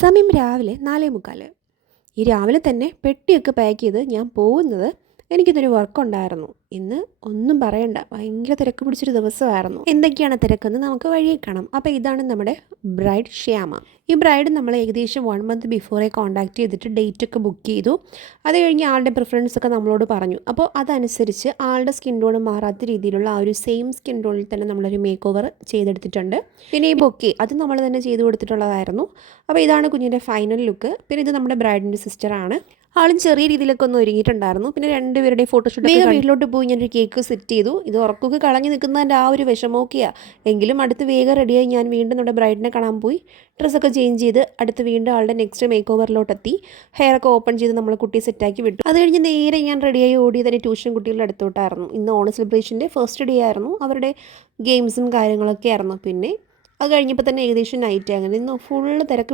സമയം രാവിലെ 4:45. ഈ രാവിലെ തന്നെ പെട്ടിയൊക്കെ പാക്ക് ചെയ്ത് ഞാൻ പോകുന്നത് എനിക്കിതൊരു വർക്കുണ്ടായിരുന്നു. ഇന്ന് ഒന്നും പറയണ്ട, ഭയങ്കര തിരക്ക് പിടിച്ചൊരു ദിവസമായിരുന്നു. എന്തൊക്കെയാണ് തിരക്കെന്ന് നമുക്ക് വഴിയെ കാണാം. അപ്പോൾ ഇതാണ് നമ്മുടെ ബ്രൈഡ് ശ്യാമ. ഈ ബ്രൈഡ് നമ്മൾ ഏകദേശം 1 മന്ത് ബിഫോറേ കോൺടാക്ട് ചെയ്തിട്ട് ഡേറ്റ് ഒക്കെ ബുക്ക് ചെയ്തു. അത് കഴിഞ്ഞ് ആളുടെ പ്രിഫറൻസ് ഒക്കെ നമ്മളോട് പറഞ്ഞു. അപ്പോൾ അതനുസരിച്ച് ആളുടെ സ്കിൻ ടോൺ മാറാത്ത രീതിയിലുള്ള ആ ഒരു സെയിം സ്കിൻ ടോണിൽ തന്നെ നമ്മളൊരു മേക്ക് ഓവർ ചെയ്തെടുത്തിട്ടുണ്ട്. പിന്നെ ഈ ബൊക്കെ അത് നമ്മൾ തന്നെ ചെയ്തു കൊടുത്തിട്ടുള്ളതായിരുന്നു. അപ്പോൾ ഇതാണ് കുഞ്ഞിൻ്റെ ഫൈനൽ ലുക്ക്. പിന്നെ ഇത് നമ്മുടെ ബ്രൈഡിൻ്റെ സിസ്റ്ററാണ്. ആളും ചെറിയ രീതിയിലൊക്കെ ഒന്ന് ഒരുങ്ങിയിട്ടുണ്ടായിരുന്നു. പിന്നെ രണ്ടുപേരുടെയും ഫോട്ടോഷൂട്ട് വേഗം വീട്ടിലോട്ട് പോയി ഞാനൊരു കേക്ക് സെറ്റ് ചെയ്തു. ഇത് ഉറക്കൊക്കെ കളഞ്ഞു നിൽക്കുന്നതിൻ്റെ ആ ഒരു വിഷമമൊക്കെയാണ്. എങ്കിലും അടുത്ത് വേഗം റെഡിയായി ഞാൻ വീണ്ടും നമ്മുടെ ബ്രൈഡിനെ കാണാൻ പോയി. ഡ്രസ്സൊക്കെ ചേഞ്ച് ചെയ്ത് അടുത്ത് വീണ്ടും ആളുടെ നെക്സ്റ്റ് മേക്ക് ഓവറിലോട്ടെത്തി. ഹെയറൊക്കെ ഓപ്പൺ ചെയ്ത് നമ്മൾ കുട്ടിയെ സെറ്റാക്കി വിട്ടു. അത് കഴിഞ്ഞ് നേരെ ഞാൻ റെഡിയായി ഓടി തന്നെ ട്യൂഷൻ കുട്ടികളുടെ അടുത്തോട്ടായിരുന്നു. ഇന്ന് ഓണം സെലിബ്രേഷൻ്റെ ഫസ്റ്റ് ഡേ ആയിരുന്നു. അവരുടെ ഗെയിംസും കാര്യങ്ങളൊക്കെ ആയിരുന്നു. പിന്നെ അത് കഴിഞ്ഞപ്പോൾ തന്നെ ഏകദേശം നൈറ്റ് അങ്ങനെ ഇന്ന് ഫുള്ള് തിരക്ക്